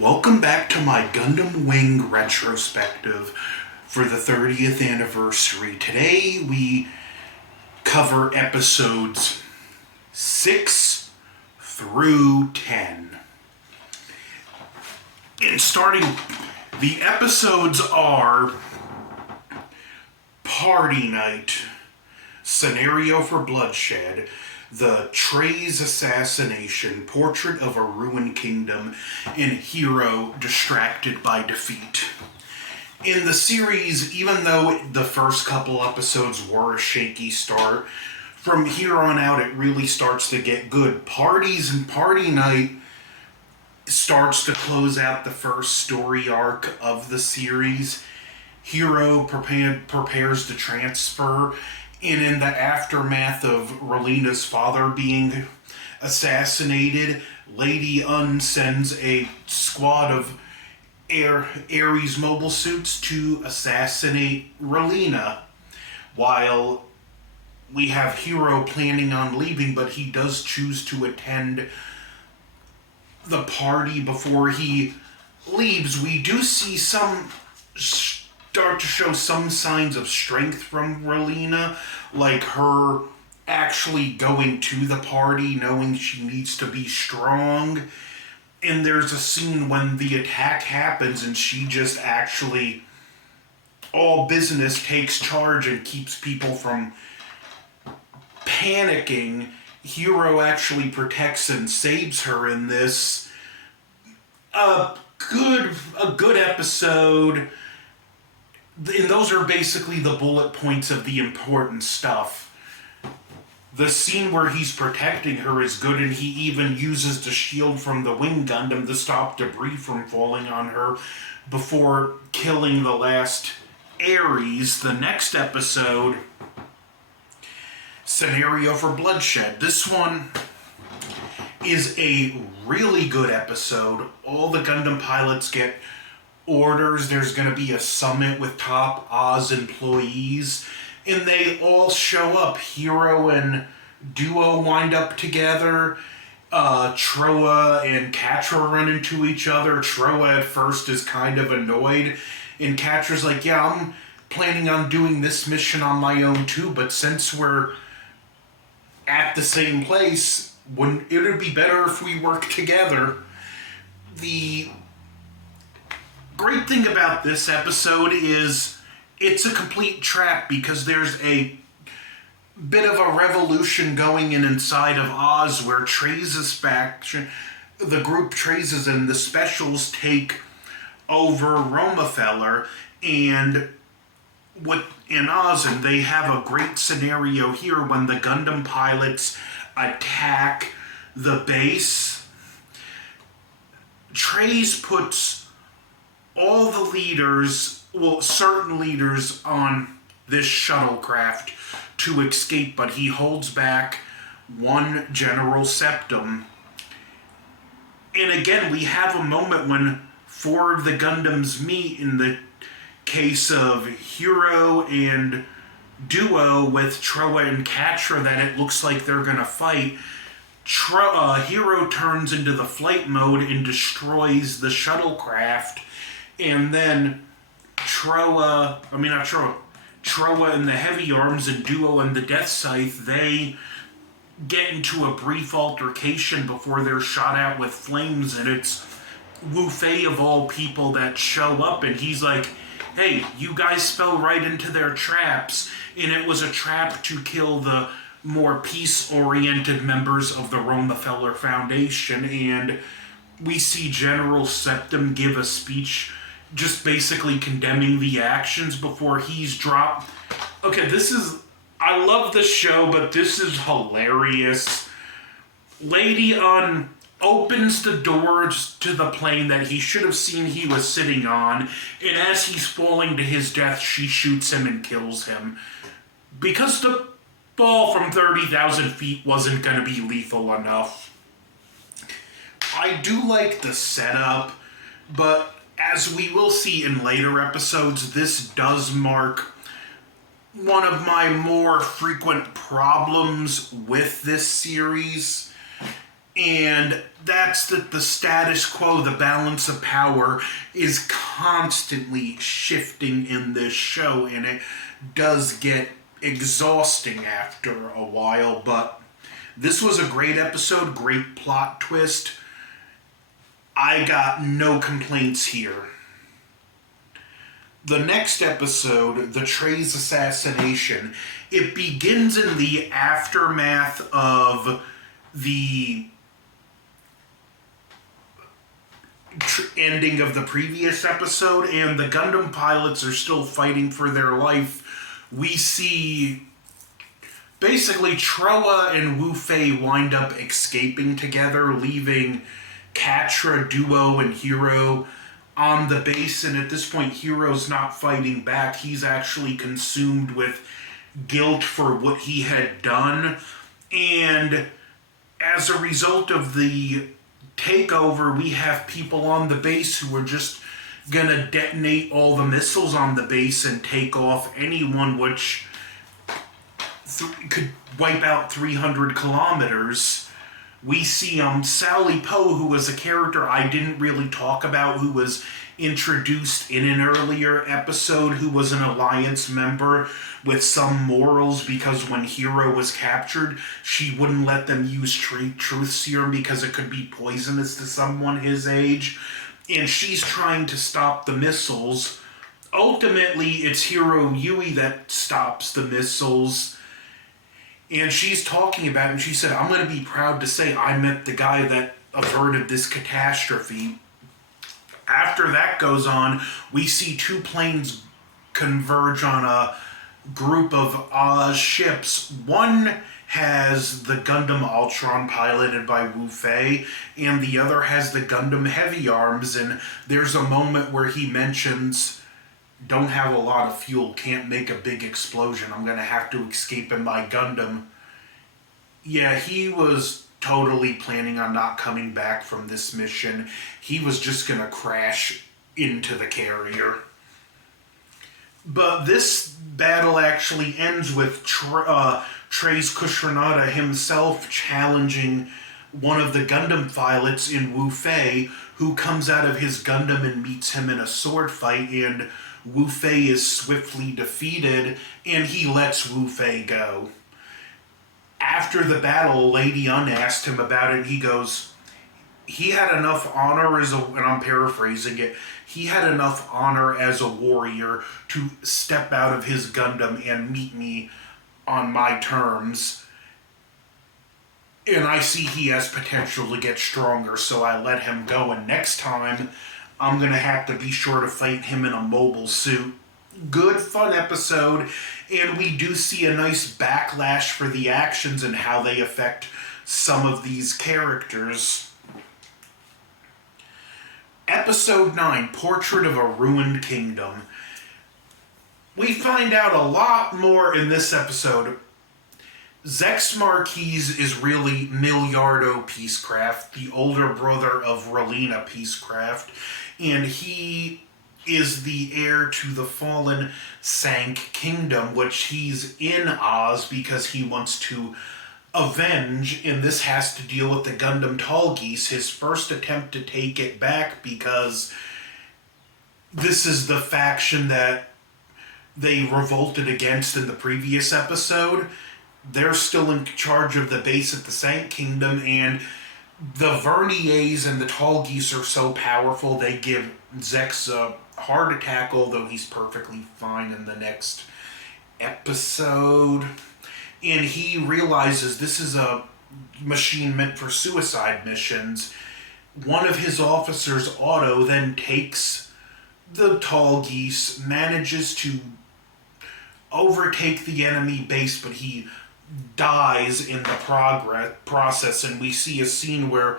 Welcome back to my Gundam Wing retrospective for the 30th anniversary. Today we cover episodes 6 through 10. And starting, the episodes are Party Night, Scenario for Bloodshed, The Trey's Assassination, Portrait of a Ruined Kingdom, and Hero Distracted by Defeat. In the series, even though the first couple episodes were a shaky start, from here on out it really starts to get good. Parties and Party Night starts to close out the first story arc of the series. Hero prepares to transfer, and in the aftermath of Relina's father being assassinated, Lady Un sends a squad of Ares mobile suits to assassinate Relina, while we have Hero planning on leaving, but he does choose to attend the party before he leaves. We do see start to show some signs of strength from Relina, like her actually going to the party, knowing she needs to be strong. And there's a scene when the attack happens and she just actually, all business, takes charge and keeps people from panicking. Hero actually protects and saves her in this. A good episode. And those are basically the bullet points of the important stuff. The scene where he's protecting her is good, and he even uses the shield from the Wing Gundam to stop debris from falling on her before killing the last Ares. The next episode, Scenario for Bloodshed. This one is a really good episode. All the Gundam pilots get orders. There's going to be a summit with top Oz employees, and they all show up. Hero and Duo wind up together. Troa and Catra run into each other. Troa at first is kind of annoyed, and Catra's like, yeah, I'm planning on doing this mission on my own too, but since we're at the same place, it would be better if we work together. The great thing about this episode is it's a complete trap, because there's a bit of a revolution going inside of Oz, where Trey's faction, the group Trey's and the Specials, take over Romefeller, and in Oz, and they have a great scenario here when the Gundam pilots attack the base. Trey's puts all the leaders, certain leaders, on this shuttlecraft to escape, but he holds back one General Septum. And again, we have a moment when four of the Gundams meet, in the case of Hero and Duo with Troa and Catra, that it looks like they're going to fight. Hero turns into the flight mode and destroys the shuttlecraft. And then Troa and the Heavy Arms and Duo and the Death Scythe, they get into a brief altercation before they're shot out with flames, and it's Wu Fei of all people that show up, and he's like, hey, you guys fell right into their traps, and it was a trap to kill the more peace-oriented members of the Romefeller Foundation. And we see General Septum give a speech just basically condemning the actions before he's dropped. Okay, I love this show, but this is hilarious. Lady Un opens the doors to the plane that he should have seen he was sitting on, and as he's falling to his death, she shoots him and kills him. Because the fall from 30,000 feet wasn't going to be lethal enough. I do like the setup, but as we will see in later episodes, this does mark one of my more frequent problems with this series. And that's that the status quo, the balance of power, is constantly shifting in this show, and it does get exhausting after a while, but this was a great episode, great plot twist. I got no complaints here. The next episode, The Trey's Assassination, it begins in the aftermath of the ending of the previous episode, and the Gundam pilots are still fighting for their life. We see basically Troa and Wu Fei wind up escaping together, leaving Catra, Duo, and Hero on the base, and at this point Hero's not fighting back. He's actually consumed with guilt for what he had done, and as a result of the takeover, we have people on the base who are just gonna detonate all the missiles on the base and take off anyone, which could wipe out 300 kilometers. We see Sally Poe, who was a character I didn't really talk about, who was introduced in an earlier episode, who was an Alliance member with some morals, because when Hero was captured, she wouldn't let them use truth serum because it could be poisonous to someone his age. And she's trying to stop the missiles. Ultimately, it's Hero Yui that stops the missiles. And she's talking about it, and she said, I'm going to be proud to say I met the guy that averted this catastrophe. After that goes on, we see two planes converge on a group of Oz ships. One has the Gundam Ultron piloted by Wu Fei, and the other has the Gundam Heavy Arms, and there's a moment where he mentions, don't have a lot of fuel, can't make a big explosion, I'm gonna have to escape in my Gundam. Yeah, he was totally planning on not coming back from this mission. He was just gonna crash into the carrier. But this battle actually ends with Trey's Kushranada himself challenging one of the Gundam pilots in Wu Fei, who comes out of his Gundam and meets him in a sword fight, and Wu Fei is swiftly defeated, and he lets Wu Fei go. After the battle, Lady Un asked him about it. He goes, he had enough honor and I'm paraphrasing it, he had enough honor as a warrior to step out of his Gundam and meet me on my terms. And I see he has potential to get stronger, so I let him go. And next time, I'm going to have to be sure to fight him in a mobile suit. Good, fun episode. And we do see a nice backlash for the actions and how they affect some of these characters. Episode 9, Portrait of a Ruined Kingdom. We find out a lot more in this episode. Zex Marquise is really Miliardo Peacecraft, the older brother of Relina Peacecraft, and he is the heir to the fallen Sank Kingdom, which he's in Oz because he wants to avenge, and this has to deal with the Gundam Tallgeese, his first attempt to take it back, because this is the faction that they revolted against in the previous episode. They're still in charge of the base at the Sank Kingdom, and the Verniers and the Tallgeese are so powerful they give Zex a heart attack, although he's perfectly fine in the next episode. And he realizes this is a machine meant for suicide missions. One of his officers, Otto, then takes the Tallgeese, manages to overtake the enemy base, but he dies in the process. And we see a scene where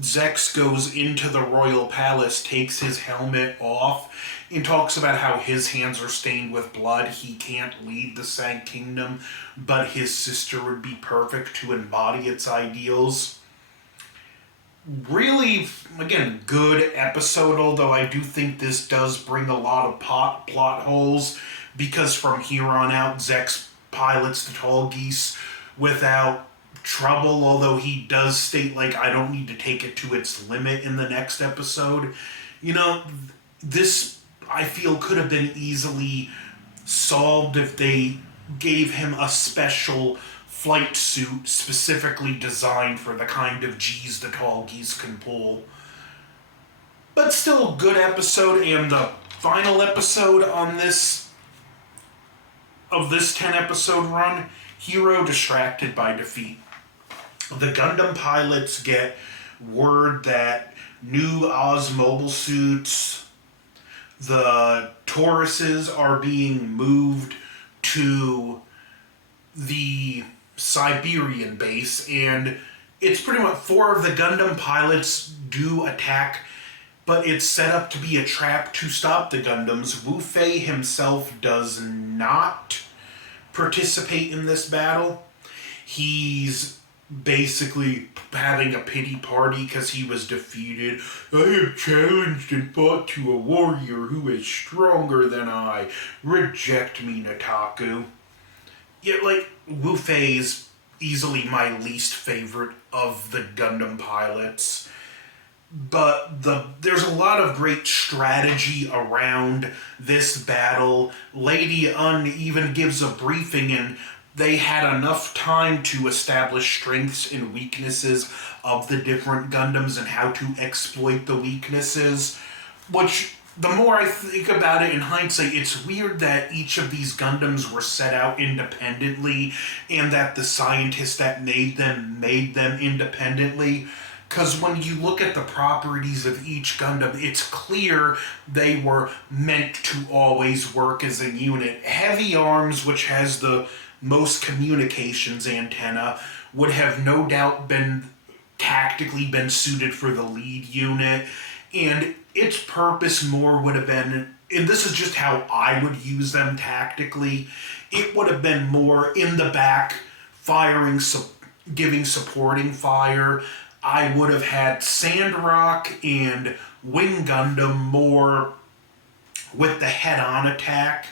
Zex goes into the royal palace, takes his helmet off, and talks about how his hands are stained with blood. He can't lead the Sank Kingdom, but his sister would be perfect to embody its ideals. Really, again, good episode, although I do think this does bring a lot of plot holes, because from here on out, Zex pilots the Tallgeese without trouble, although he does state, like, I don't need to take it to its limit in the next episode. You know, this, I feel, could have been easily solved if they gave him a special flight suit specifically designed for the kind of G's the tall geese can pull. But still a good episode, and the final episode on this 10 episode run, Hero distracted by defeat. The Gundam pilots get word that new Oz mobile suits, the Tauruses, are being moved to the Siberian base, and it's pretty much 4 of the Gundam pilots do attack, but it's set up to be a trap to stop the Gundams. Wu Fei himself does not participate in this battle. He's basically having a pity party because he was defeated. I have challenged and fought to a warrior who is stronger than I. Reject me, Nataku. Yeah, like, Wu Fei's easily my least favorite of the Gundam pilots. But there's a lot of great strategy around this battle. Lady Un even gives a briefing, and they had enough time to establish strengths and weaknesses of the different Gundams and how to exploit the weaknesses. Which, the more I think about it in hindsight, it's weird that each of these Gundams were set out independently and that the scientists that made them independently. Because when you look at the properties of each Gundam, it's clear they were meant to always work as a unit. Heavy Arms, which has the most communications antenna, would have no doubt been tactically been suited for the lead unit, and its purpose more would have been, and this is just how I would use them tactically, it would have been more in the back, firing, giving supporting fire. I would have had Sandrock and Wing Gundam more with the head-on attack.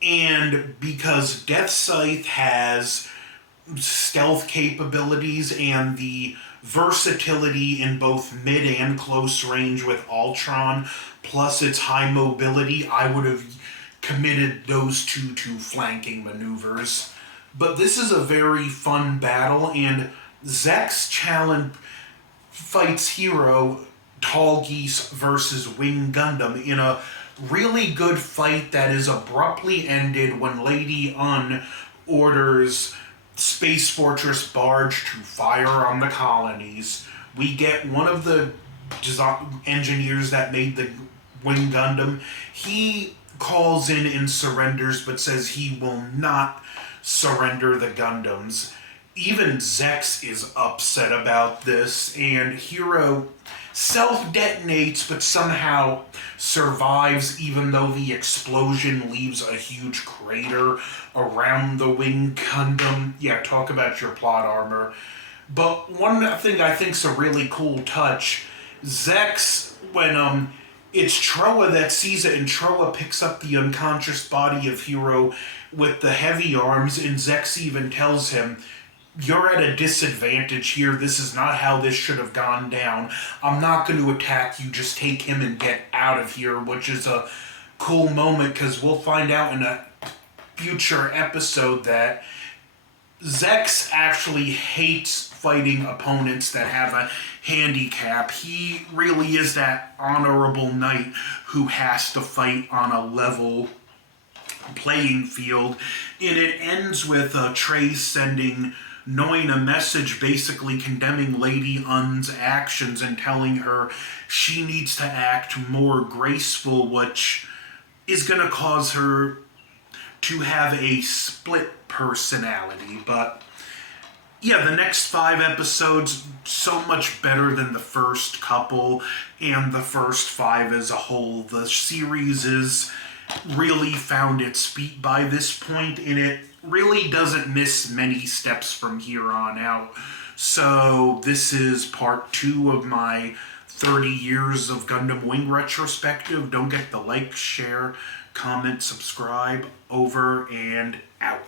And because Death Scythe has stealth capabilities and the versatility in both mid and close range with Ultron, plus its high mobility, I would have committed those two to flanking maneuvers. But this is a very fun battle, and Zek's challenge fights Hero, Tall Geese versus Wing Gundam in a really good fight that is abruptly ended when Lady Un orders Space Fortress Barge to fire on the colonies. We get one of the engineers that made the Wing Gundam. He calls in and surrenders, but says he will not surrender the Gundams. Even Zex is upset about this, and Hero self-detonates but somehow survives, even though the explosion leaves a huge crater around the Wing Gundam. Yeah, talk about your plot armor. But one thing I think's a really cool touch, Zex, when it's Troa that sees it, and Troa picks up the unconscious body of Hero with the heavy arms, and Zex even tells him, you're at a disadvantage here. This is not how this should have gone down. I'm not going to attack you. Just take him and get out of here, which is a cool moment because we'll find out in a future episode that Zex actually hates fighting opponents that have a handicap. He really is that honorable knight who has to fight on a level playing field. And it ends with Trey sending Noin a message basically condemning Lady Un's actions and telling her she needs to act more graceful, which is going to cause her to have a split personality. But yeah, the next 5 episodes, so much better than the first couple and the first 5 as a whole. The series is really found its feet by this point, and it really doesn't miss many steps from here on out. So this is part 2 of my 30 years of Gundam Wing retrospective. Don't forget to like, share, comment, subscribe. Over and out.